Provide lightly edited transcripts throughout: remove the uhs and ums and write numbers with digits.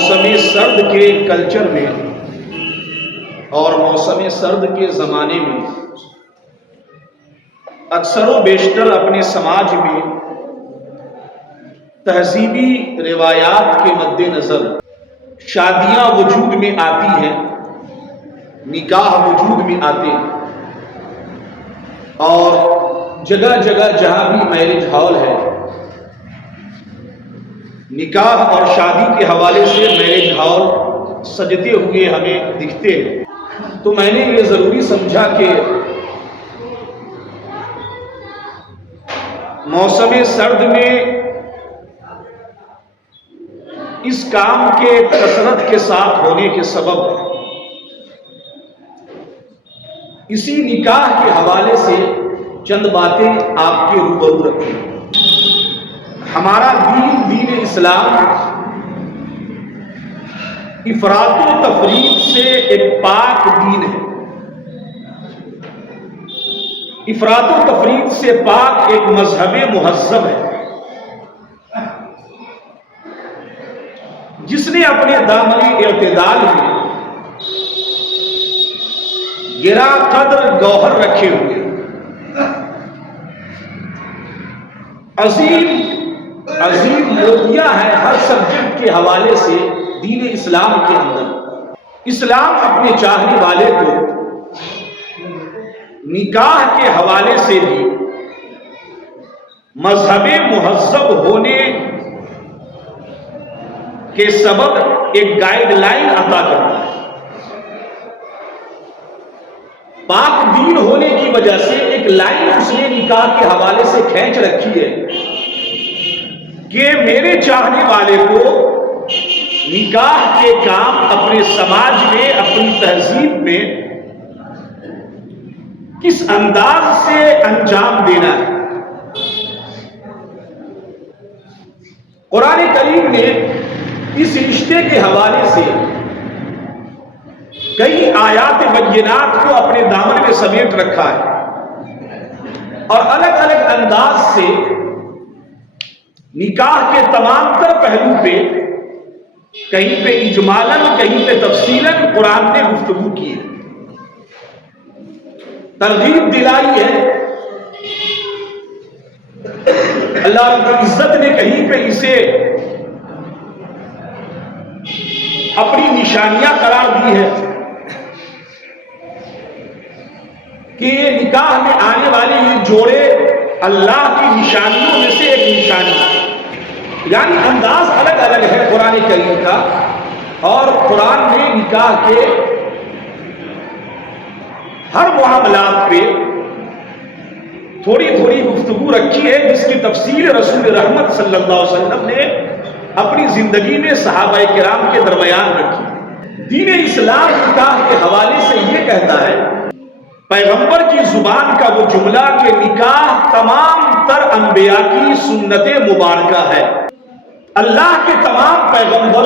موسم سرد کے کلچر میں اور موسم سرد کے زمانے میں اکثر و بیشتر اپنے سماج میں تہذیبی روایات کے مد نظر شادیاں وجود میں آتی ہیں، نکاح وجود میں آتے ہیں، اور جگہ جگہ جہاں بھی میرج ہال ہے، نکاح اور شادی کے حوالے سے میرج ہال سجتے ہوئے ہمیں دکھتے ہیں۔ تو میں نے یہ ضروری سمجھا کہ موسم سرد میں اس کام کے کثرت کے ساتھ ہونے کے سبب اسی نکاح کے حوالے سے چند باتیں آپ کے روبرو رکھیں۔ ہمارا دین اسلام افراط و تفریط سے ایک پاک دین ہے، افراط و تفریط سے پاک ایک مذہب مہذب ہے، جس نے اپنے دامن اعتدال میں گرا قدر گوہر رکھے ہوئے عظیم موتیاں ہیں ہر سبجیکٹ کے حوالے سے دین اسلام کے اندر۔ اسلام اپنے چاہنے والے کو نکاح کے حوالے سے بھی مذہب مہذب ہونے کے سبب ایک گائیڈ لائن عطا کرتا ہے۔ پاک دین ہونے کی وجہ سے ایک لائن اس نے نکاح کے حوالے سے کھینچ رکھی ہے کہ میرے چاہنے والے کو نکاح کے کام اپنے سماج میں، اپنی تہذیب میں کس انداز سے انجام دینا ہے۔ قرآن کریم نے اس رشتے کے حوالے سے کئی آیات بینات کو اپنے دامن میں سمیٹ رکھا ہے، اور الگ الگ انداز سے نکاح کے تمام تر پہلو پہ کہیں پہ اجمالاً کہیں پہ تفصیلاً قرآن نے گفتگو کی ہے، ترغیب دلائی ہے۔ اللہ رب العزت نے کہیں پہ اسے اپنی نشانیاں قرار دی ہے کہ یہ نکاح میں آنے والے یہ جوڑے اللہ کی نشانیوں میں سے ایک نشانی ہے، یعنی انداز الگ الگ ہے قرآن کریم کا، اور قرآن نے نکاح کے ہر معاملات پہ تھوڑی تھوڑی گفتگو رکھی ہے، جس کی تفصیل رسول رحمت صلی اللہ علیہ وسلم نے اپنی زندگی میں صحابہ کرام کے درمیان رکھی۔ دین اسلام نکاح کے حوالے سے یہ کہتا ہے، پیغمبر کی زبان کا وہ جملہ کہ نکاح تمام تر انبیاء کی سنت مبارکہ ہے۔ اللہ کے تمام پیغمبر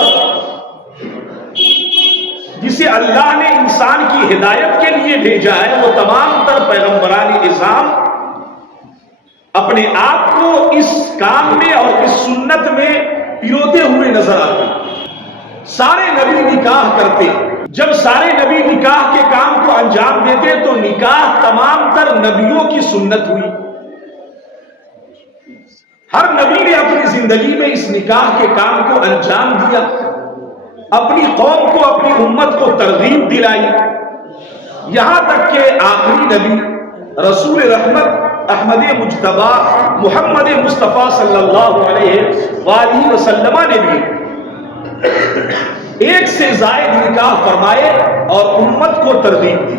جسے اللہ نے انسان کی ہدایت کے لیے بھیجا ہے، وہ تمام تر پیغمبران اعظام اپنے آپ کو اس کام میں اور اس سنت میں پیروتے ہوئے نظر آتے۔ سارے نبی نکاح کرتے، جب سارے نبی نکاح کے کام کو انجام دیتے تو نکاح تمام تر نبیوں کی سنت ہوئی۔ ہر نبی نے اپنی زندگی میں اس نکاح کے کام کو انجام دیا، اپنی قوم کو، اپنی امت کو ترغیب دلائی، یہاں تک کہ آخری نبی رسول رحمت احمد مجتبی محمد مصطفیٰ صلی اللہ علیہ وآلہ وسلم نے بھی ایک سے زائد نکاح فرمائے اور امت کو ترغیب دی۔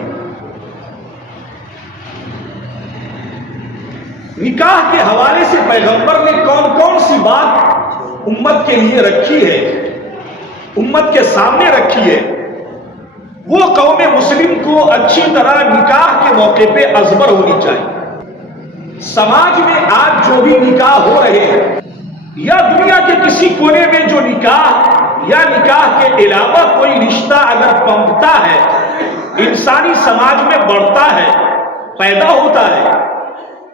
نکاح کے حوالے سے پیغمبر نے کون کون سی بات امت کے لیے رکھی ہے، امت کے سامنے رکھی ہے، وہ قوم مسلم کو اچھی طرح نکاح کے موقع پہ ازبر ہونی چاہیے۔ سماج میں آج جو بھی نکاح ہو رہے ہیں، یا دنیا کے کسی کونے میں جو نکاح یا نکاح کے علاوہ کوئی رشتہ اگر پنپتا ہے، انسانی سماج میں بڑھتا ہے، پیدا ہوتا ہے،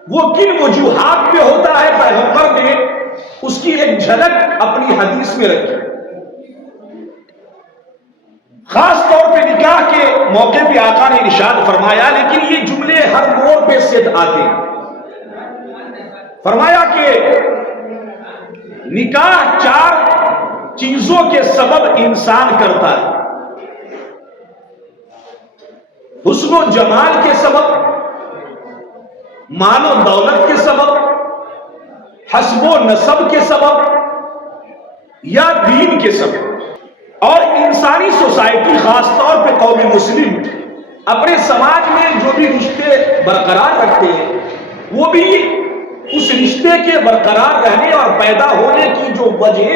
وہ کن وجوہات پہ ہوتا ہے، پیغمبر نے اس کی ایک جھلک اپنی حدیث میں رکھی۔ موقع پہ آقا نے ارشاد فرمایا، لیکن یہ جملے ہر موڑ پہ سیدھ آتے ہیں، فرمایا کہ نکاح 4 چیزوں کے سبب انسان کرتا ہے: حسن و جمال کے سبب، مال و دولت کے سبب، حسب و نسب کے سبب یا دین کے سبب۔ اور انسانی سوسائٹی، خاص طور پہ قوم مسلم، اپنے سماج میں جو بھی رشتے برقرار رکھتے ہیں وہ بھی اس رشتے کے برقرار رہنے اور پیدا ہونے کی جو وجہ،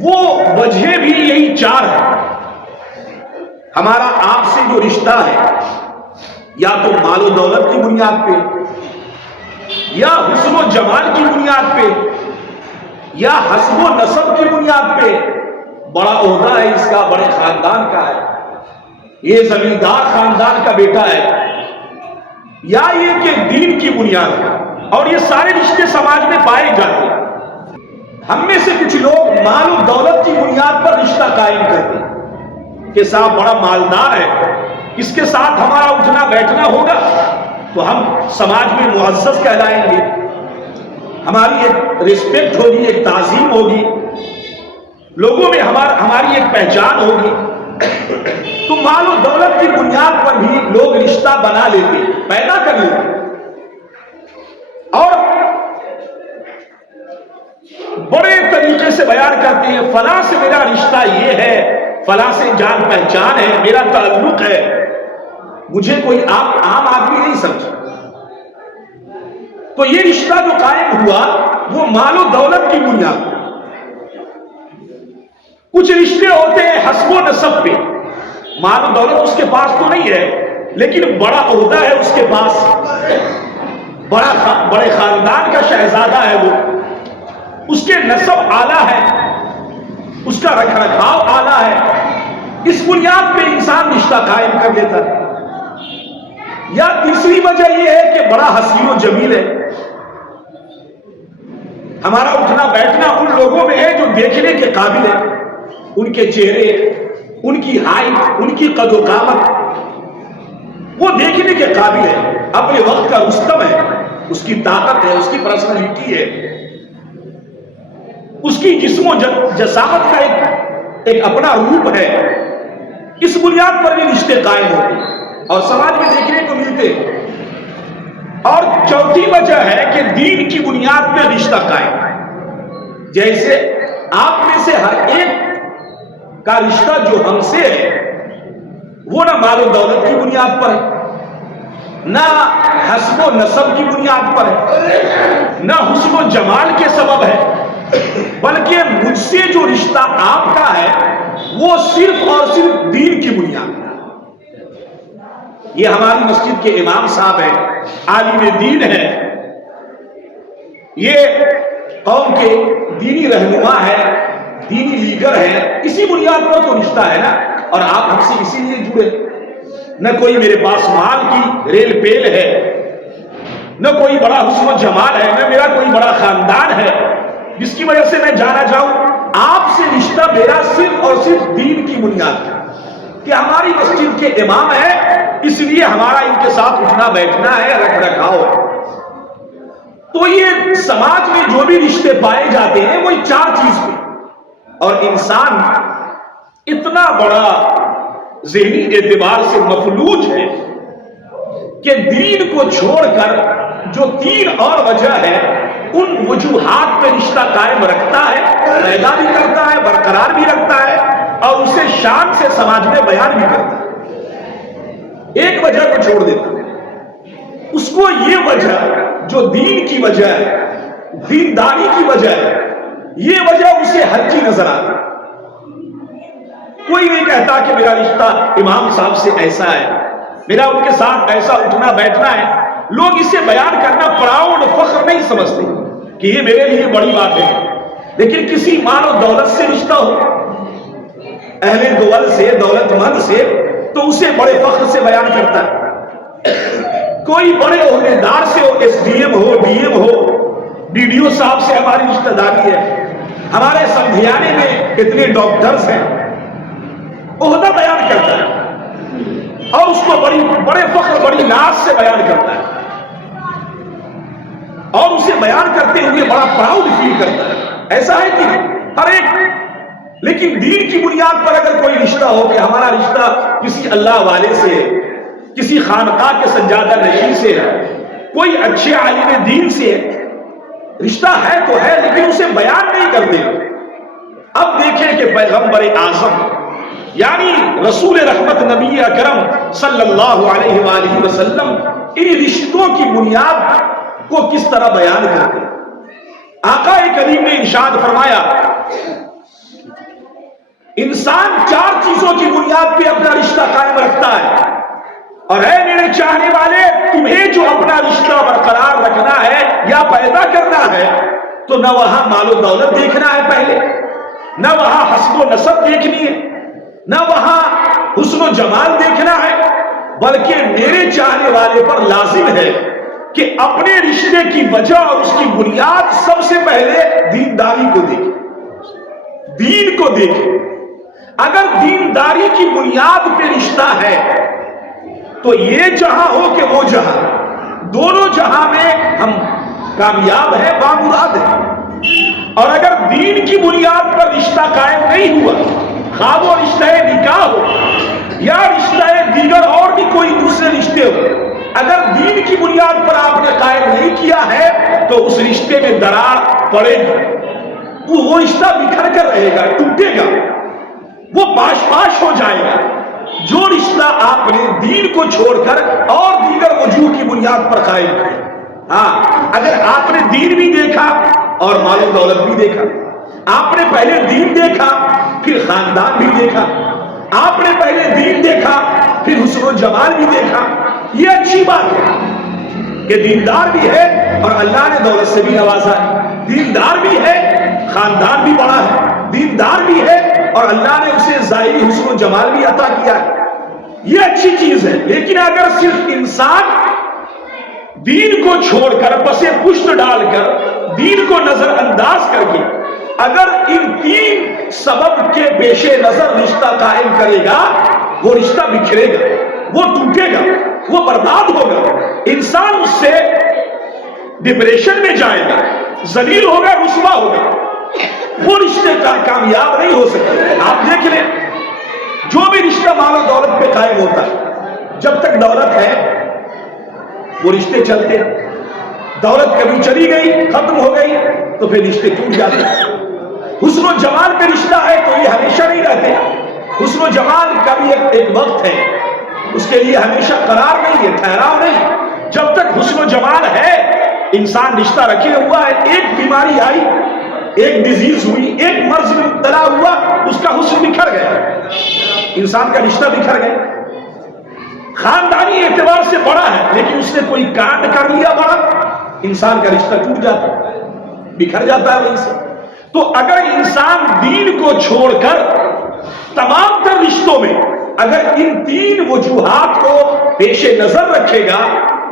وہ وجہ بھی یہی 4 ہے۔ ہمارا آپ سے جو رشتہ ہے، یا تو مال و دولت کی بنیاد پہ، یا حسن و جمال کی بنیاد پہ، یا حسب و نسب کی بنیاد پہ، بڑا عہدہ ہے اس کا، بڑے خاندان کا ہے، یہ زمیندار خاندان کا بیٹا ہے، یا یہ کہ دین کی بنیاد ہے۔ اور یہ سارے رشتے سماج میں پائے جاتے ہیں۔ ہم میں سے کچھ لوگ مال و دولت کی بنیاد پر رشتہ قائم کرتے ہیں کہ صاحب بڑا مالدار ہے، اس کے ساتھ ہمارا اٹھنا بیٹھنا ہوگا تو ہم سماج میں معزز کہلائیں گے، ہماری ایک ریسپیکٹ ہوگی، ایک تعظیم ہوگی، لوگوں میں ہماری ایک پہچان ہوگی۔ تو مال و دولت کی بنیاد پر بھی لوگ رشتہ بنا لیتے ہیں، پیدا کر لیتے ہیں، اور بڑے طریقے سے بیان کرتے ہیں فلاں سے میرا رشتہ یہ ہے، فلاں سے جان پہچان ہے، میرا تعلق ہے، مجھے کوئی عام آدمی نہیں سمجھا۔ تو یہ رشتہ جو قائم ہوا وہ مال و دولت کی بنیاد پر۔ کچھ رشتے ہوتے ہیں حسب و نسب پہ، مال و دولت اس کے پاس تو نہیں ہے لیکن بڑا عہدہ ہے اس کے پاس، بڑے خاندان کا شہزادہ ہے وہ، اس کے نسب اعلیٰ ہے، اس کا رکھ رکھاؤ اعلیٰ ہے، اس بنیاد پہ انسان رشتہ قائم کر لیتا ہے۔ یا تیسری وجہ یہ ہے کہ بڑا حسین و جمیل ہے، ہمارا اٹھنا بیٹھنا ان لوگوں میں ہے جو دیکھنے کے قابل ہے، ان کے چہرے، ان کی ہائٹ، ان کی قد و قامت، وہ دیکھنے کے قابل ہے، اپنے وقت کا رستم ہے، اس کی طاقت ہے، اس کی پرسنالٹی ہے، اس کی جسم و جسامت کا ایک اپنا روپ ہے۔ اس بنیاد پر بھی رشتے قائم ہوتے ہیں اور سماج میں دیکھنے کو ملتے ہیں۔ اور چوتھی وجہ ہے کہ دین کی بنیاد پہ رشتہ قائم ہے، جیسے آپ میں سے ہر ایک کا رشتہ جو ہم سے ہے وہ نہ مال و دولت کی بنیاد پر ہے، نہ حسب و نسب کی بنیاد پر ہے، نہ حسن و جمال کے سبب ہے، بلکہ مجھ سے جو رشتہ آپ کا ہے وہ صرف اور صرف دین کی بنیاد پر۔ یہ ہماری مسجد کے امام صاحب ہیں، عالم دین ہے، یہ قوم کے دینی رہنما ہے، دینی لیڈر ہے، اسی بنیاد پر تو رشتہ ہے نا، اور آپ ہم سے اسی لیے جڑے۔ نہ کوئی میرے پاس مال کی ریل پیل ہے، نہ کوئی بڑا حسن و جمال ہے، نہ میرا کوئی بڑا خاندان ہے جس کی وجہ سے میں جانا جاؤں۔ آپ سے رشتہ میرا صرف اور صرف دین کی بنیاد ہے کہ ہماری مسجد کے امام ہے، اس لیے ہمارا ان کے ساتھ اٹھنا بیٹھنا ہے، رکھ رکھاؤ ہے۔ تو یہ سماج میں جو بھی رشتے پائے جاتے ہیں وہ 4 چیز پہ، اور انسان اتنا بڑا ذہنی اعتبار سے مفلوج ہے کہ دین کو چھوڑ کر جو 3 اور وجہ ہے ان وجوہات پہ رشتہ قائم رکھتا ہے، پیدا بھی کرتا ہے، برقرار بھی رکھتا ہے، اور اسے شان سے سماج میں بیان بھی کرتا ہے۔ ایک وجہ کو چھوڑ دیتا ہے، اس کو یہ وجہ جو دین کی وجہ ہے، دینداری کی وجہ ہے، یہ وجہ اسے حد کی نظر آتی ہے۔ کوئی نہیں کہتا کہ میرا رشتہ امام صاحب سے ایسا ہے، میرا ان کے ساتھ ایسا اٹھنا بیٹھنا ہے، لوگ اسے بیان کرنا پراؤڈ فخر نہیں سمجھتے کہ یہ میرے لیے بڑی بات ہے۔ لیکن کسی مال و دولت سے رشتہ ہو، اہل دول سے، دولت مند سے، تو اسے بڑے فخر سے بیان کرتا ہے۔ کوئی بڑے عہدیدار سے ہو، ایس ڈی ایم ہو، ڈی ایم ہو، ڈی ڈی او صاحب سے ہماری رشتہ داری ہے، ہمارے سمدھیانے میں اتنے ڈاکٹرز ہیں، عہدہ بیان کرتا ہے۔ اور اس کو بڑے فخر بڑی ناز سے بیان کرتا ہے اور اسے بیان کرتے ہوئے بڑا پراؤڈ فیل کرتا ہے. ایسا ہے کہ ہر ایک، لیکن دین کی بنیاد پر اگر کوئی رشتہ ہو کہ ہمارا رشتہ کسی اللہ والے سے ہے، کسی خانقاہ کے سجادہ نشین سے ہے، کوئی اچھے عالم دین سے ہے، رشتہ ہے تو ہے لیکن اسے بیان نہیں کرتے. اب دیکھیں کہ پیغمبر اعظم یعنی رسول رحمت نبی اکرم صلی اللہ علیہ وآلہ وسلم ان رشتوں کی بنیاد کو کس طرح بیان کرتے ہیں. آقا کریم نے ارشاد فرمایا انسان 4 چیزوں کی بنیاد پہ اپنا رشتہ قائم رکھتا ہے، اور اے میرے چاہنے والے، تمہیں جو اپنا رشتہ برقرار رکھنا ہے یا پیدا کرنا ہے تو نہ وہاں مال و دولت دیکھنا ہے پہلے، نہ وہاں حسب و نسب دیکھنی ہے، نہ وہاں حسن و جمال دیکھنا ہے، بلکہ میرے چاہنے والے پر لازم ہے کہ اپنے رشتے کی وجہ اور اس کی بنیاد سب سے پہلے دینداری کو دیکھیں، دین کو دیکھیں. اگر دینداری کی بنیاد پہ رشتہ ہے تو یہ جہاں ہو کہ وہ جہاں، دونوں جہاں میں ہم کامیاب ہیں، بامراد ہیں. اور اگر دین کی بنیاد پر رشتہ قائم نہیں ہوا، خواہ وہ رشتہ نکاح ہو یا رشتہ دیگر اور بھی کوئی دوسرے رشتے ہو، اگر دین کی بنیاد پر آپ نے قائم نہیں کیا ہے تو اس رشتے میں درار پڑے گی، وہ رشتہ بکھر کر رہے گا، ٹوٹے گا، وہ پاش پاش ہو جائے گا. جو رشتہ آپ نے دین کو چھوڑ کر اور دیگر وجوہ کی بنیاد پر قائم کیا. ہاں، اگر آپ نے دین بھی دیکھا اور مال و دولت بھی دیکھا، آپ نے پہلے دین دیکھا پھر خاندان بھی دیکھا، آپ نے پہلے دین دیکھا پھر حسن و جمال بھی دیکھا، یہ اچھی بات ہے کہ دیندار بھی ہے اور اللہ نے دولت سے بھی نوازا ہے، دیندار بھی ہے، خاندان بھی بڑا ہے، دیندار بھی ہے اور اللہ نے اسے ظاہری حسن و جمال بھی عطا کیا ہے، یہ اچھی چیز ہے. لیکن اگر صرف انسان دین کو چھوڑ کر پسے پشت ڈال کر دین کو نظر انداز کر کے اگر ان 3 سبب کے پیش نظر رشتہ قائم کرے گا، وہ رشتہ بکھرے گا، وہ ٹوٹے گا، وہ برباد ہوگا، انسان اس سے ڈپریشن میں جائے گا، ذلیل ہوگا، رسوا ہوگا، وہ رشتے کا کامیاب نہیں ہو سکتے. آپ دیکھ لیں جو بھی رشتہ مال و دولت پہ قائم ہوتا ہے، جب تک دولت ہے وہ رشتے چلتے ہیں، دولت کبھی چلی گئی، ختم ہو گئی تو پھر رشتے ٹوٹ جاتے ہیں. حسن و جمال پہ رشتہ ہے تو یہ ہمیشہ نہیں رہتے. حسن و جمال کا بھی ایک وقت ہے، اس کے لیے ہمیشہ قرار نہیں ہے، ٹھہراؤ نہیں. جب تک حسن و جمال ہے انسان رشتہ رکھے ہوا ہے، ایک بیماری آئی، ایک ڈیزیز ہوئی، ایک مرض میں مبتلا ہوا، اس کا حسن بکھر گیا، انسان کا رشتہ بکھر گیا. خاندانی اعتبار سے بڑا ہے لیکن اس نے کوئی کانڈ کر لیا بڑا، انسان کا رشتہ ٹوٹ جاتا ہے، بکھر جاتا ہے وہیں سے. تو اگر انسان دین کو چھوڑ کر تمام تر رشتوں میں اگر ان 3 وجوہات کو پیش نظر رکھے گا،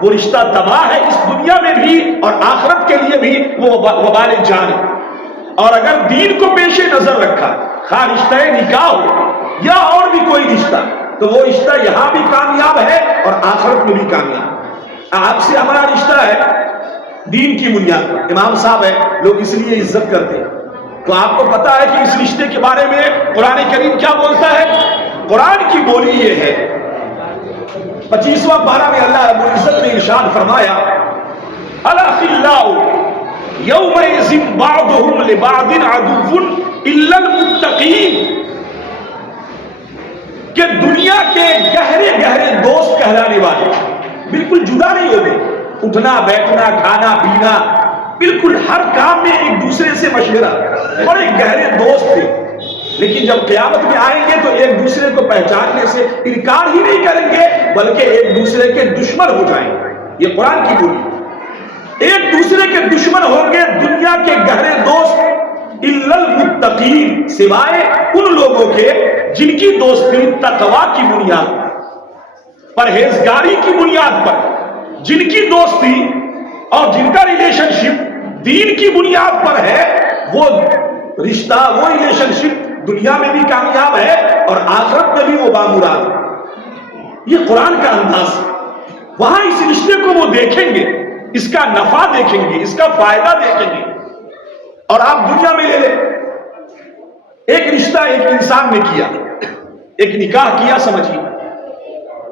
وہ رشتہ تباہ ہے، اس دنیا میں بھی اور آخرت کے لیے بھی وہ وبال جان ہے. اور اگر دین کو پیش نظر رکھا، خواہ رشتہ نکاح ہو یا اور بھی کوئی رشتہ، تو وہ رشتہ یہاں بھی کامیاب ہے اور آخرت میں بھی کامیاب. آپ سے ہمارا رشتہ ہے دین کی بنیاد پر، امام صاحب ہے، لوگ اس لیے عزت کرتے ہیں. تو آپ کو پتا ہے کہ اس رشتے کے بارے میں قرآن کریم کیا بولتا ہے؟ قرآن کی بولی یہ ہے، 25واں پارہ میں اللہ رب العزت نے ارشاد فرمایا الاخلاء یومئذ بعضهم لبعض عدو الا المتقین، کہ دنیا کے گہرے گہرے دوست کہلانے والے بالکل جدا نہیں ہو گئے، اٹھنا بیٹھنا کھانا پینا بالکل ہر کام میں ایک دوسرے سے مشورہ، بڑے گہرے دوست تھے. لیکن جب قیامت میں آئیں گے تو ایک دوسرے کو پہچاننے سے انکار ہی نہیں کریں گے بلکہ ایک دوسرے کے دشمن ہو جائیں گے. یہ قرآن کی بولی، ایک دوسرے کے دشمن ہوں گے دنیا کے گہرے دوست الا المتقین، سوائے ان لوگوں کے جن کی دوستی تقوی کی بنیاد پر، پرہیزگاری کی بنیاد پر، جن کی دوستی اور جن کا ریلیشن شپ دین کی بنیاد پر ہے، وہ رشتہ وہ ریلیشن شپ دنیا میں بھی کامیاب ہے اور آخرت میں بھی وہ بامراد ہے. یہ قرآن کا انداز ہے. وہاں اس رشتے کو وہ دیکھیں گے، اس کا نفع دیکھیں گے، اس کا فائدہ دیکھیں گے. اور آپ دنیا میں لے لیں، ایک رشتہ ایک انسان نے کیا، ایک نکاح کیا، سمجھیے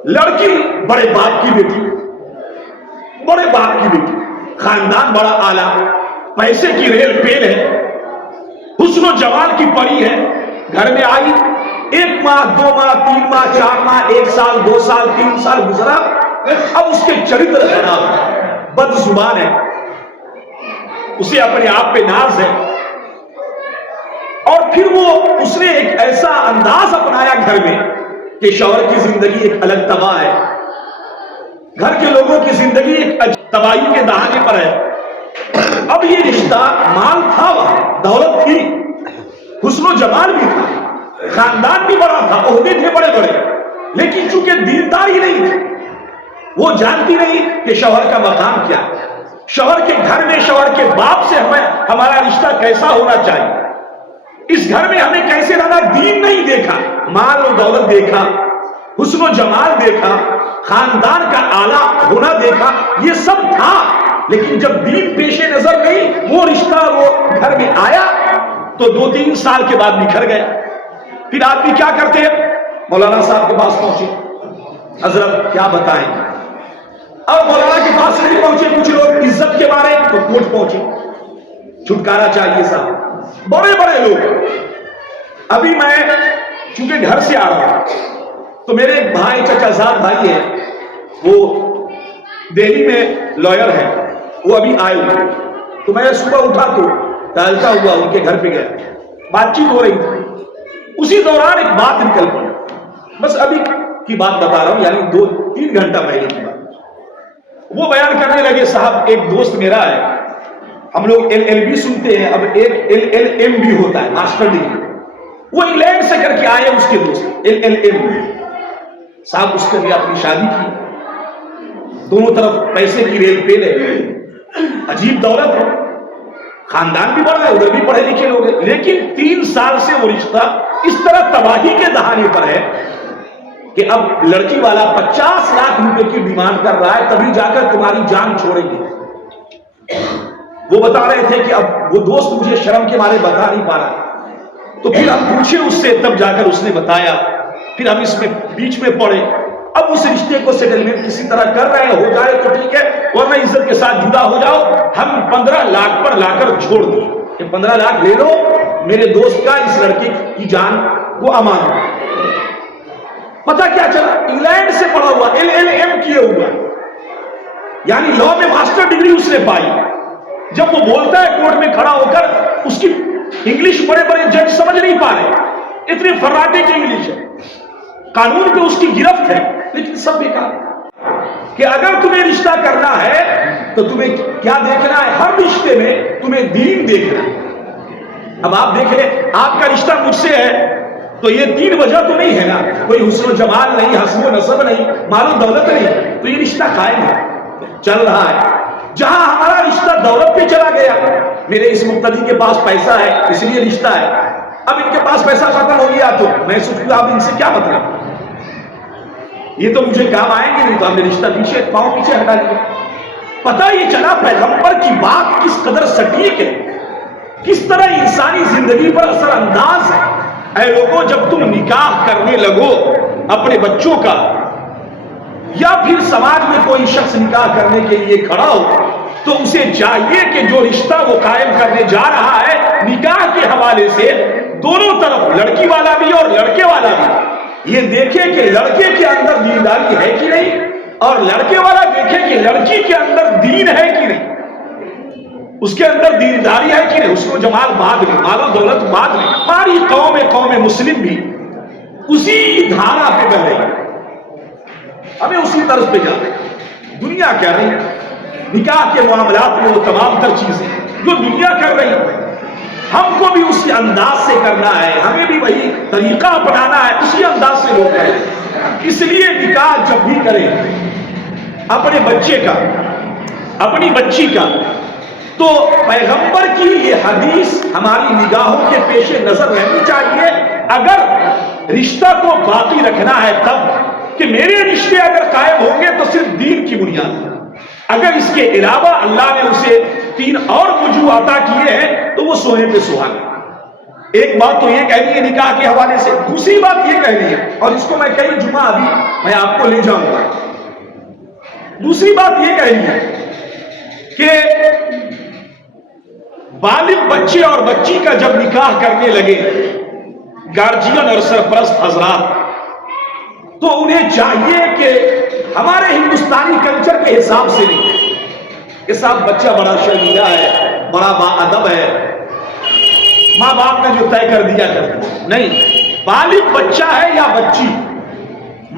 لڑکی بڑے باپ کی بیٹی، بڑے باپ کی بیٹی، خاندان بڑا اعلیٰ، پیسے کی ریل پیل ہے، حسن و جمال کی پری ہے. گھر میں آئی، 1 ماہ 2 ماہ 3 ماہ 4 ماہ 1 سال 2 سال 3 سال گزرا. اب اس کے چرتر خراب، بد زبان ہے، اسے اپنے آپ پہ ناز ہے. اور پھر اس نے ایک ایسا انداز اپنایا گھر میں کہ شوہر کی زندگی ایک الگ تباہ ہے، گھر کے لوگوں کی زندگی ایک تباہی کے دہانے پر ہے. اب یہ رشتہ، مال تھا، وہاں دولت تھی، حسن و جمال بھی تھا، خاندان بھی بڑا تھا، عہدے تھے بڑے بڑے، لیکن چونکہ دینداری نہیں تھی، وہ جانتی نہیں کہ شوہر کا مقام کیا، شوہر کے گھر میں شوہر کے باپ سے ہمارا رشتہ کیسا ہونا چاہیے، اس گھر میں ہمیں کیسے رہنا. دین نہیں دیکھا، مال و دولت دیکھا، حسن و جمال دیکھا، خاندان کا اعلیٰ ہونا دیکھا، یہ سب تھا. لیکن جب دین پیش نظر نہیں، وہ رشتہ وہ گھر میں آیا تو 2-3 سال کے بعد بکھر گیا. پھر آدمی کیا کرتے ہیں، مولانا صاحب کے پاس پہنچے، حضرت کیا بتائیں. اب مولانا کے پاس نہیں پہنچے کچھ لوگ عزت کے بارے تو کوٹ پہنچے، چھٹکارا چاہیے صاحب، بڑے بڑے لوگ. ابھی میں چونکہ گھر سے آ رہا ہوں تو میرے ایک بھائی، چچا زاد بھائی ہے، وہ دہلی میں لائر ہے، وہ ابھی آئے ہوئے. تو میں صبح اٹھا تو ٹہلتا ہوا ان کے گھر پہ گیا، بات چیت ہو رہی تھی. اسی دوران ایک بات نکل پڑی، بس ابھی کی بات بتا رہا ہوں، یعنی 2-3 گھنٹہ پہلے کی بات. وہ بیان کرنے لگے، صاحب ایک دوست میرا ہے، ہم لوگ LLB سنتے ہیں، اب ایک LLM بھی ہوتا ہے، ماسٹر ڈگری، وہ انگلینڈ سے کر کے آئے اس کے دوست LLM صاحب. اس کے لیے اپنی شادی کی، دونوں طرف پیسے کی ریل پیل ہے، عجیب دولت ہے، خاندان بھی بڑا ہے، ادھر بھی پڑھے لکھے لوگ ہیں. لیکن 3 سال سے وہ رشتہ اس طرح تباہی کے دہانے پر ہے کہ اب لڑکی والا 50 لاکھ روپے کی ڈیمانڈ کر رہا ہے، تبھی جا کر تمہاری جان چھوڑیں گے. وہ بتا رہے تھے کہ اب وہ دوست مجھے شرم کے مارے بتا نہیں پا رہا، تو پھر ہم پوچھے اس سے، تب جا کر اس نے بتایا. پھر ہم اس میں بیچ میں پڑے. اب اس رشتے کو سیٹلمنٹ کسی طرح کر رہے ہیں، ہو جائے تو ٹھیک ہے، ورنہ عزت کے ساتھ جدا ہو جاؤ. ہم 15 لاکھ پر لا کر چھوڑ دیے کہ 15 لاکھ لے لو، میرے دوست کا، اس لڑکے کی جان کو امان. پتہ کیا چلا، انگلینڈ سے پڑھا ہوا، LLM کیے ہوا، یعنی لا میں ماسٹر ڈگری اس نے پائی. جب وہ بولتا ہے کورٹ میں کھڑا ہو کر، اس کی انگلش بڑے بڑے جج سمجھ نہیں پا رہے، اتنے فراٹے کی انگلش ہے، قانون پہ اس کی گرفت ہے. لیکن سب بیکار کہ اگر تمہیں رشتہ کرنا ہے تو تمہیں کیا دیکھنا ہے، ہر رشتے میں تمہیں دین دیکھنا ہے. اب آپ دیکھ لیں، آپ کا رشتہ مجھ سے ہے تو یہ 3 وجہ تو نہیں ہے نا، کوئی حسن و جمال نہیں، حسب و نسب نہیں، مال و دولت نہیں، تو یہ رشتہ قائم ہے، چل رہا ہے. جہاں ہمارا رشتہ دولت پہ چلا گیا، میرے اس مقتدی کے پاس پیسہ ہے اس لیے رشتہ ہے، اب ان کے پاس پیسہ ختم ہو گیا تو میں سوچوں گا اب ان سے کیا مطلب، یہ تو مجھے کام آئیں گے نہیں، تو ہم نے رشتہ پیچھے پاؤں پیچھے ہٹا لیا. پتہ یہ چلا پیغمبر کی بات کس قدر سٹیک ہے، کس طرح انسانی زندگی پر اثر انداز ہے. اے لوگوں، جب تم نکاح کرنے لگو اپنے بچوں کا، یا پھر سماج میں کوئی شخص نکاح کرنے کے لیے کھڑا ہو، تو اسے چاہیے کہ جو رشتہ وہ قائم کرنے جا رہا ہے نکاح کے حوالے سے، دونوں طرف لڑکی والا بھی اور لڑکے والا بھی یہ دیکھے کہ لڑکے کے اندر دینداری ہے کہ نہیں، اور لڑکے والا دیکھے کہ لڑکی کے اندر دین ہے کہ نہیں، اس کے اندر دینداری ہے کہ نہیں. اس کو جمال بعد میں، مال و دولت بعد میں. ہماری قوم مسلم بھی اسی دھارا پہ بہ رہی ہے، ہمیں اسی طرز پہ جاتے ہیں. دنیا کیا رہی ہے، نکاح کے معاملات میں وہ تمام تر چیزیں جو دنیا کر رہی ہے، ہم کو بھی اسی انداز سے کرنا ہے، ہمیں بھی وہی طریقہ اپنانا ہے، اسی انداز سے لوگ کریں. اس لیے نکاح جب بھی کریں اپنے بچے کا، اپنی بچی کا، تو پیغمبر کی یہ حدیث ہماری نگاہوں کے پیش نظر رہنی چاہیے. اگر رشتہ کو باقی رکھنا ہے تب، کہ میرے رشتے اگر قائم ہوں گے تو صرف دین کی بنیاد پر، اگر اس کے علاوہ اللہ نے اسے 3 اور وجوہ عطا کیے ہیں تو وہ سونے پہ سہاگا۔ ایک بات تو یہ کہنی ہے نکاح کے حوالے سے، دوسری بات یہ کہنی ہے، اور اس کو میں کئی جمعہ ابھی میں آپ کو لے جاؤں گا، دوسری بات یہ کہنی ہے کہ بالغ بچے اور بچی کا جب نکاح کرنے لگے گارجین اور سرپرست حضرات، تو انہیں چاہیے کہ ہمارے ہندوستانی کلچر کے حساب سے نہیں کہ صاحب بچہ بڑا شرمیلا ہے، بڑا با ادب ہے، ماں باپ نے جو طے کر دیا کرتے، نہیں، بالغ بچہ ہے یا بچی،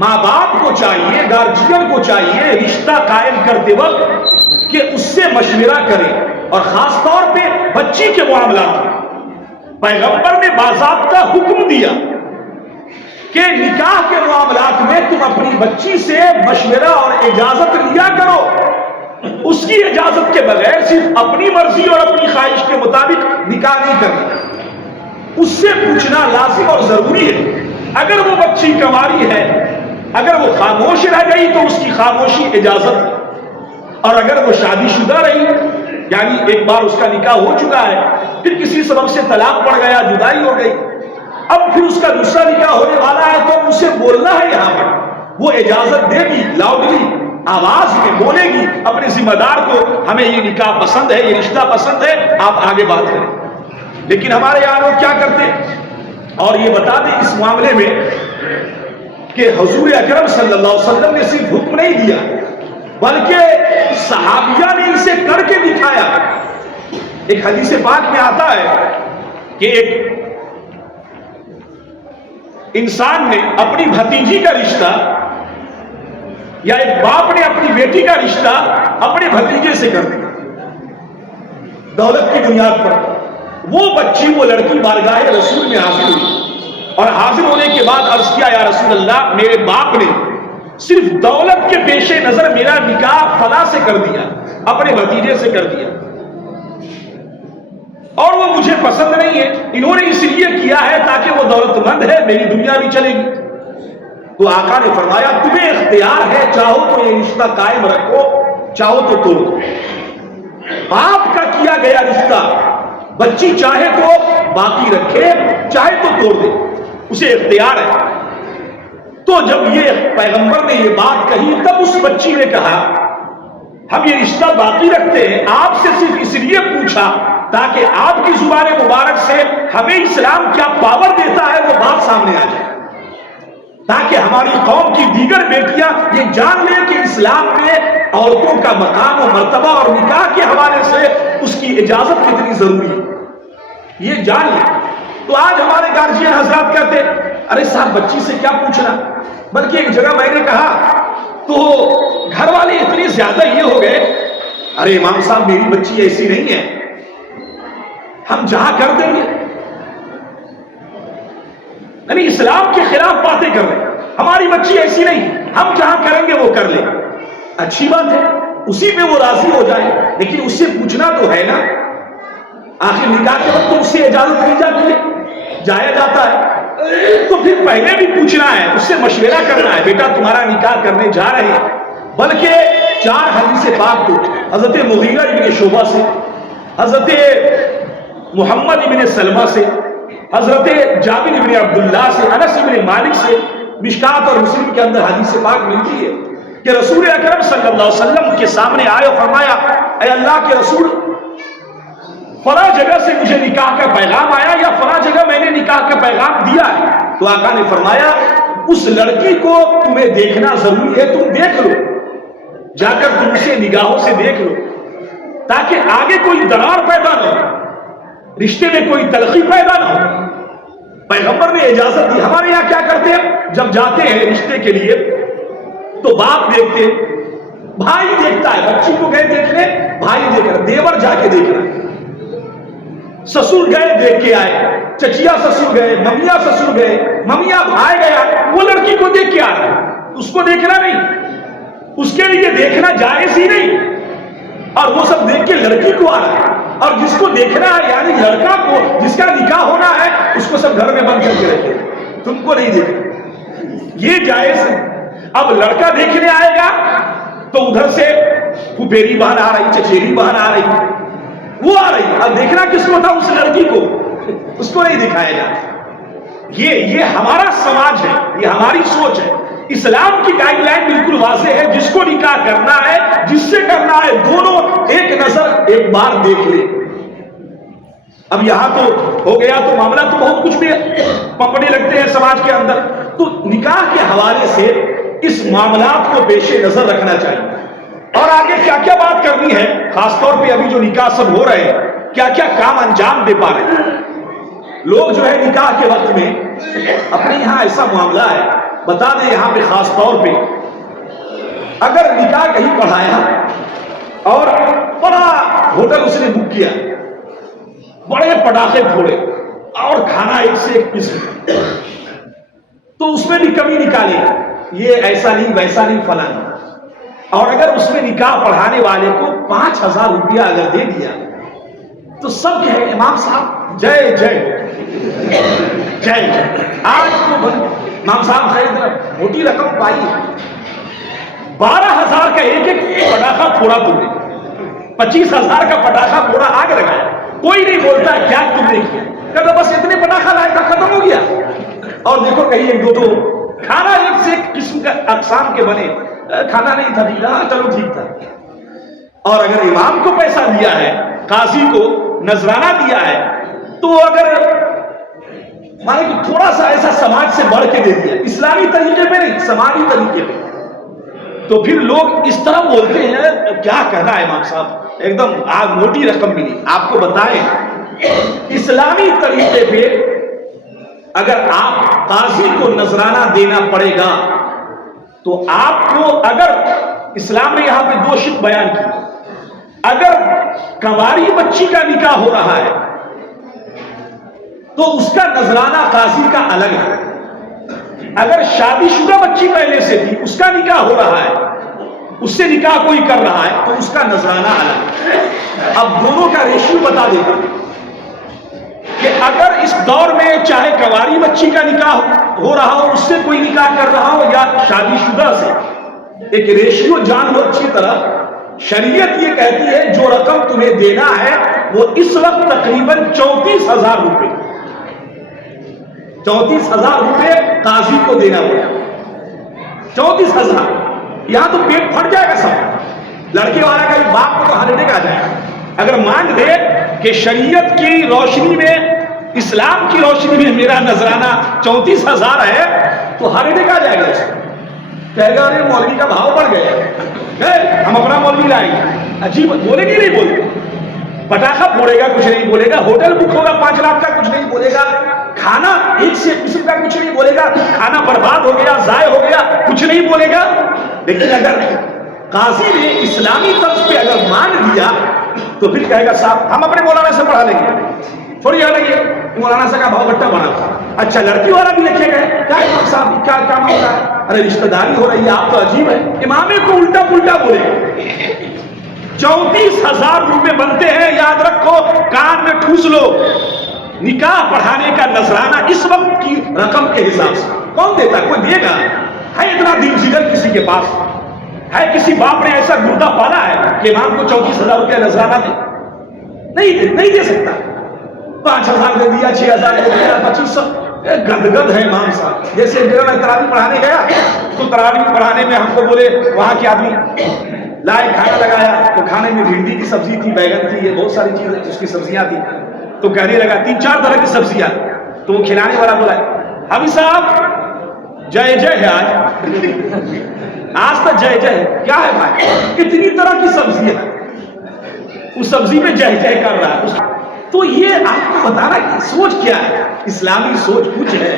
ماں باپ کو چاہیے، گارجین کو چاہیے رشتہ قائم کرتے وقت کہ اس سے مشورہ کریں، اور خاص طور پہ بچی کے معاملات میں پیغمبر نے باضابطہ حکم دیا کہ نکاح کے معاملات میں تم اپنی بچی سے مشورہ اور اجازت لیا کرو، اس کی اجازت کے بغیر صرف اپنی مرضی اور اپنی خواہش کے مطابق نکاح نہیں کرنا، اس سے پوچھنا لازم اور ضروری ہے۔ اگر وہ بچی کنواری ہے، اگر وہ خاموش رہ گئی تو اس کی خاموشی اجازت ہے، اور اگر وہ شادی شدہ رہی، یعنی ایک بار اس کا نکاح ہو چکا ہے، پھر کسی سبب سے طلاق پڑ گیا، جدائی ہو گئی، اب پھر اس کا دوسرا نکاح ہونے والا ہے، تو اسے بولنا ہے، یہاں پر وہ اجازت دے گی، لاؤڈلی آواز میں بولے گی اپنے ذمہ دار کو، ہمیں یہ نکاح پسند ہے، یہ رشتہ پسند ہے، آپ آگے بات کریں۔ لیکن ہمارے یہاں لوگ کیا کرتے، اور یہ بتا دیں اس معاملے میں کہ حضور اکرم صلی اللہ علیہ وسلم نے صرف حکم نہیں دیا بلکہ صحابیہ نے اسے کر کے دکھایا۔ ایک حدیث پاک میں آتا ہے کہ ایک انسان نے اپنی بھتیجی کا رشتہ، یا ایک باپ نے اپنی بیٹی کا رشتہ اپنے بھتیجے سے کر دیا دولت کی بنیاد پر۔ وہ بچی، وہ لڑکی بارگاہ رسول میں حاضر ہوئی، اور حاضر ہونے کے بعد عرض کیا، یا رسول اللہ، میرے باپ نے صرف دولت کے پیش نظر میرا نکاح فلاں سے کر دیا، اپنے بھتیجے سے کر دیا، اور وہ مجھے پسند نہیں ہے، انہوں نے اس لیے کیا ہے تاکہ وہ دولت مند ہے، میری دنیا بھی چلے گی۔ تو آقا نے فرمایا، تمہیں اختیار ہے، چاہو تو یہ رشتہ قائم رکھو، چاہو تو توڑ دو۔ باپ کا کیا گیا رشتہ بچی چاہے تو باقی رکھے، چاہے تو توڑ دے، اسے اختیار ہے۔ تو جب یہ پیغمبر نے یہ بات کہی، تب اس بچی نے کہا، ہم یہ رشتہ باقی رکھتے ہیں، آپ سے صرف اس لیے پوچھا تاکہ آپ کی زبان مبارک سے ہمیں اسلام کیا پاور دیتا ہے وہ بات سامنے آ جائے، تاکہ ہماری قوم کی دیگر بیٹیاں یہ جان لیں کہ اسلام میں عورتوں کا مقام و مرتبہ اور نکاح کے حوالے سے اس کی اجازت کتنی ضروری ہے، یہ جان لیں۔ تو آج ہمارے گارجین حضرات کہتے، ارے صاحب بچی سے کیا پوچھنا، بلکہ ایک جگہ میں نے کہا تو گھر والے اتنے زیادہ یہ ہو گئے، ارے امام صاحب میری بچی ایسی نہیں ہے، ہم جہاں کر دیں گے، یعنی اسلام کے خلاف باتیں کر رہے ہیں، ہماری بچی ایسی نہیں، ہم جہاں کریں گے وہ کر لیں۔ اچھی بات ہے، اسی پہ وہ راضی ہو جائے، لیکن اس سے پوچھنا تو ہے نا، آخر نکاح کے وقت تو اس سے اجازت نہیں جاتی ہے، جایا جاتا ہے، تو پھر پہلے بھی پوچھنا ہے، اس سے مشورہ کرنا ہے، بیٹا تمہارا نکاح کرنے جا رہے ہیں۔ بلکہ 4 حدیث پاک کو حضرت مغیرہ ابن شعبہ سے، حضرت محمد ابن سلمہ سے، حضرت جابر ابن عبداللہ سے، انس ابن مالک سے، مشکات اور مسلم کے اندر حدیث پاک ملتی ہے کہ رسول اکرم صلی اللہ علیہ وسلم کے سامنے آئے اور فرمایا، اے اللہ کے رسول، فلاں جگہ سے مجھے نکاح کا پیغام آیا، یا فلاں جگہ میں نے نکاح کا پیغام دیا ہے۔ تو آقا نے فرمایا، اس لڑکی کو تمہیں دیکھنا ضروری ہے، تم دیکھ لو، جا کر تم اسے نگاہوں سے دیکھ لو، تاکہ آگے کوئی درار پیدا نہ ہو، رشتے میں کوئی تلخی پیدا نہ ہو۔ پیغمبر نے اجازت دی۔ ہمارے یہاں کیا کرتے ہیں، جب جاتے ہیں رشتے کے لیے تو باپ دیکھتے، بھائی دیکھتا ہے، بچی کو گئے دیکھنے، بھائی دیکھ رہا، دیور جا کے دیکھ رہا، سسر گئے دیکھ کے آئے، چچیا سسر گئے، ممیاں سسر گئے، ممیاں بھائی گیا، وہ لڑکی کو دیکھ کے آ رہا، اس کو دیکھنا نہیں، اس کے لیے دیکھنا جائز ہی نہیں، اور وہ سب دیکھ کے لڑکی کو آ رہا ہے، اور جس کو دیکھنا ہے یعنی لڑکا کو جس کا نکاح ہونا ہے، اس کو سب گھر میں بند کر کے رکھے، تم کو نہیں دیکھنا، یہ جائز ہے۔ اب لڑکا دیکھنے آئے گا تو ادھر سے پھپھیری بہن آ رہی، چچیری بہن آ رہی، وہ آ رہی، اب دیکھنا کس کو تھا؟ اس لڑکی کو، اس کو نہیں دکھائے گا۔ یہ ہمارا سماج ہے، یہ ہماری سوچ ہے۔ اسلام کی گائیڈ لائن بالکل واضح ہے، جس کو نکاح کرنا ہے، جس سے کرنا ہے، دونوں ایک نظر ایک بار دیکھ لے۔ اب یہاں تو ہو گیا تو معاملہ تو بہت کچھ بھی پپڑے لگتے ہیں سماج کے اندر، تو نکاح کے حوالے سے اس معاملات کو پیش نظر رکھنا چاہیے۔ اور آگے کیا کیا بات کرنی ہے، خاص طور پہ ابھی جو نکاح سب ہو رہے ہیں، کیا کیا کام انجام دے پا رہے ہیں لوگ جو ہے نکاح کے وقت میں۔ اپنے یہاں ایسا معاملہ ہے، بتا دیں یہاں پہ خاص طور پہ، اگر نکاح کہیں پڑھایا اور بڑا ہوٹل اس نے بک کیا، بڑے پٹاخے پھوڑے اور کھانا ایک سے ایک قسم، تو اس میں بھی کمی نکالے، یہ ایسا نہیں ویسا نہیں فلاں نہیں۔ اور اگر اس میں نکاح پڑھانے والے کو 5,000 روپیہ اگر دے دیا تو سب کہے امام صاحب جے جے جے جے، آج تو امام صاحب خرید موٹی رقم پائی ہے، 12,000 کا ایک ایک پٹاخہ پھوڑا تم نے، 25,000 کا پٹاخہ پھوڑا، آگ لگایا، کوئی نہیں بولتا کیا تم نے کیا، کہتا بس اتنے پٹاخہ لائے تھا ختم ہو گیا۔ اور دیکھو کہیں ایک دو کھانا ایک سے ایک قسم کا اقسام کے بنے، کھانا نہیں تھا ٹھیک، ہاں چلو ٹھیک تھا۔ اور اگر امام کو پیسہ دیا ہے، قاضی کو نذرانہ دیا ہے، تو اگر مانے کہ تھوڑا سا ایسا سماج سے بڑھ کے دے دیا، اسلامی طریقے پہ نہیں، سماجی طریقے پہ، تو پھر لوگ اس طرح بولتے ہیں کیا کہنا ہے امام صاحب، ایک دم موٹی رقم ملی۔ آپ کو بتائیں اسلامی طریقے پہ اگر آپ قاضی کو نذرانہ دینا پڑے گا تو آپ کو، اگر اسلام نے یہاں پہ 2 شق بیان کی، اگر کنواری بچی کا نکاح ہو رہا ہے تو اس کا نذرانہ قاضی کا الگ ہے، اگر شادی شدہ بچی پہلے سے تھی اس کا نکاح ہو رہا ہے، اس سے نکاح کوئی کر رہا ہے تو اس کا نذرانہ الگ ہے۔ اب دونوں کا ریشیو بتا دیتا کہ اگر اس دور میں چاہے کنواری بچی کا نکاح ہو رہا ہو، اس سے کوئی نکاح کر رہا ہو، یا شادی شدہ سے، ایک ریشیو جان لو اچھی طرح۔ شریعت یہ کہتی ہے جو رقم تمہیں دینا ہے وہ اس وقت تقریباً 34,000 روپے، 34,000 روپے قاضی کو دینا پڑے، 34,000۔ یہاں تو پیٹ پھٹ جائے گا سب، لڑکے والا کا باپ کو تو ہارٹ اٹیک آ جائے گا اگر مان دے کہ شریعت کی روشنی میں، اسلام کی روشنی میں میرا نذرانہ 34,000 ہے، تو ہارٹ اٹیک آ جائے گا اس کو، کہے گا ارے مولوی کا بھاؤ بڑھ گیا، ہم اپنا مولوی لائیں گے۔ عجیب، بولے گی نہیں بولتے، پٹاخہ پھوڑے گا کچھ نہیں بولے گا، ہوٹل بک ہوگا 5 لاکھ کا کچھ نہیں بولے گا، کھانا ایک سے قسم کا کچھ نہیں بولے گا، کھانا برباد ہو گیا، ضائع ہو گیا، کچھ نہیں بولے گا۔ لیکن اگر قاضی نے اسلامی طرز پہ اگر مان دیا تو پھر کہے گا صاحب ہم اپنے مولانا سے پڑھا لیں گے، تھوڑی آ رہی ہے مولانا سے کا بھاؤ بٹا بنا تھا۔ اچھا لڑکی والا بھی لکھے گئے، کیا امام صاحب کیا کیا معاملہ ہے، ارے رشتہ داری ہو رہی ہے، آپ تو عجیب ہے، امامے کو الٹا پلٹا بولے۔ 34,000 روپے بنتے ہیں، یاد رکھو، کان میں ٹھوس لو، نکاح پڑھانے کا نذرانہ اس وقت کی رقم کے حساب سے کون دیتا؟ کوئی دے گا؟ ہے اتنا دل جگر کسی کے پاس؟ ہے کسی باپ نے ایسا گردہ پالا ہے کہ امام کو 34,000 روپیہ نذرانہ دے؟ نہیں دے سکتا۔ 5,000 دے دیا، 6,000 دے دیا، 2,500، گدگد ہے امام صاحب۔ جیسے میں تراویح پڑھانے گیا تو تراویح پڑھانے میں ہم کو بولے وہاں کے آدمی لائے، کھانا لگایا تو کھانے میں بھنڈی کی سبزی تھی، بیگن تھی، یہ بہت ساری چیزیں اس کی سبزیاں تھی، تو کہنے لگا 3-4 طرح کی سبزیاں، تو وہ کھلانے والا بولا حبیب صاحب جے جے ہے آج تک جے جے ہے، کیا ہے بھائی اتنی طرح کی سبزیاں، اس سبزی میں جے جے کر رہا ہے۔ تو یہ آپ کو بتانا کہ سوچ کیا ہے، اسلامی سوچ کچھ ہے،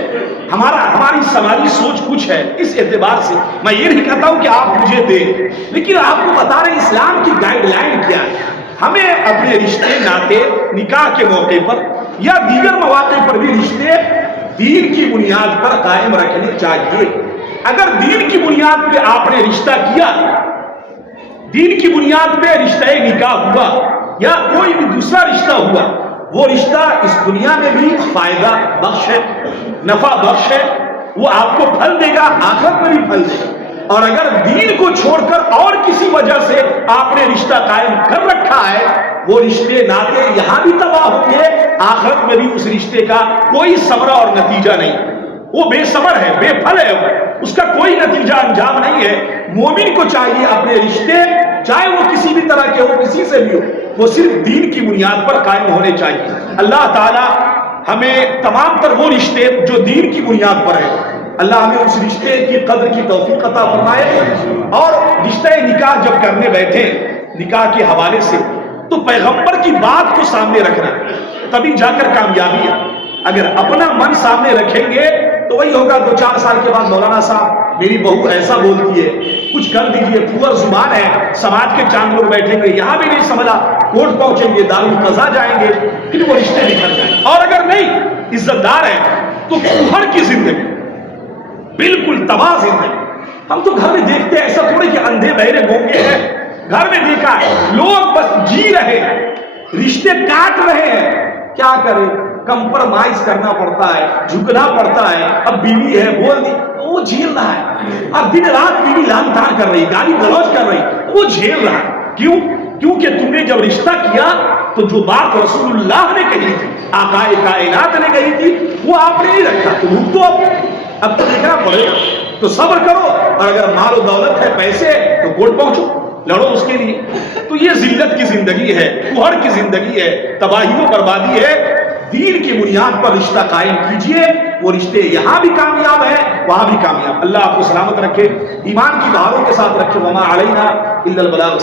ہماری سماجی سوچ کچھ ہے۔ اس اعتبار سے میں یہ نہیں کہتا ہوں کہ آپ مجھے دیں، لیکن آپ کو بتا رہے اسلام کی گائیڈ لائن کیا ہے۔ ہمیں اپنے رشتے ناطے نکاح کے موقع پر یا دیگر مواقع پر بھی رشتے دین کی بنیاد پر قائم رکھنے چاہیے۔ اگر دین کی بنیاد پہ آپ نے رشتہ کیا، دین کی بنیاد پہ رشتہ نکاح ہوا یا کوئی بھی دوسرا رشتہ ہوا، وہ رشتہ اس دنیا میں بھی فائدہ بخش ہے، نفع بخش ہے، وہ آپ کو پھل دے گا، آخرت میں بھی پھل دے گا۔ اور اگر دین کو چھوڑ کر اور کسی وجہ سے آپ نے رشتہ قائم کر رکھا ہے، وہ رشتے ناطے یہاں بھی تباہ ہوں گے، آخرت میں بھی اس رشتے کا کوئی ثمرہ اور نتیجہ نہیں، وہ بے ثمر ہے، بے پھل ہے، اس کا کوئی نتیجہ انجام نہیں ہے۔ مومن کو چاہیے اپنے رشتے چاہے وہ کسی بھی طرح کے ہو، کسی سے بھی ہو، وہ صرف دین کی بنیاد پر قائم ہونے چاہیے۔ اللہ تعالی ہمیں تمام تر وہ رشتے جو دین کی بنیاد پر ہے، اللہ ہمیں اس رشتے کی قدر کی توفیق عطا فرمائے۔ اور رشتہ نکاح جب کرنے بیٹھے نکاح کے حوالے سے تو پیغمبر کی بات کو سامنے رکھنا، تبھی جا کر کامیابی ہے۔ اگر اپنا من سامنے رکھیں گے تو وہی ہوگا 2-4 سال کے بعد مولانا صاحب میری بہو ایسا بولتی ہے، کچھ کر دیجئے، پور زبان ہے، سماج کے چاند لوگ بیٹھیں گے، یہاں بھی نہیں سنبھلا، کورٹ پہنچیں گے، دارالقضا جائیں گے، پھر وہ رشتے بکھر جائیں گے۔ اور اگر نہیں عزت دار ہے تو ہر کی زندگی بالکل تباہ زندگی۔ ہم تو گھر میں دیکھتے ہیں، ایسا تھوڑے کہ اندھے بہرے گونگے ہیں، گھر میں دیکھا ہے لوگ بس جی رہے ہیں، رشتے کاٹ رہے ہیں، کیا کرے، کمپرمائز کرنا پڑتا ہے، جھکنا پڑتا ہے۔ اب بیوی ہے بول دی، وہ جھیل رہا ہے، اب دن رات بیوی لان تان کر رہی، گالی گلوچ کر رہی، وہ جھیل رہا ہے۔ کیوں؟ کیونکہ تم نے جب رشتہ کیا تو جو بات رسول اللہ نے کہی تھی، آقا کائنات نے کہی تھی، وہ آپ نے ہی رکھا، تو تو اب تو دیکھنا پڑے گا، تو صبر کرو، اور اگر مال و دولت ہے، پیسے، تو کورٹ پہنچو، لڑو اس کے لیے۔ تو یہ ذلت کی زندگی ہے، کوہر کی زندگی ہے، تباہی و بربادی ہے۔ دین کی بنیاد پر رشتہ قائم کیجئے، وہ رشتے یہاں بھی کامیاب ہیں، وہاں بھی کامیاب۔ اللہ آپ کو سلامت رکھے، ایمان کی بہاروں کے ساتھ رکھے۔ وما علینا الا البلاغ۔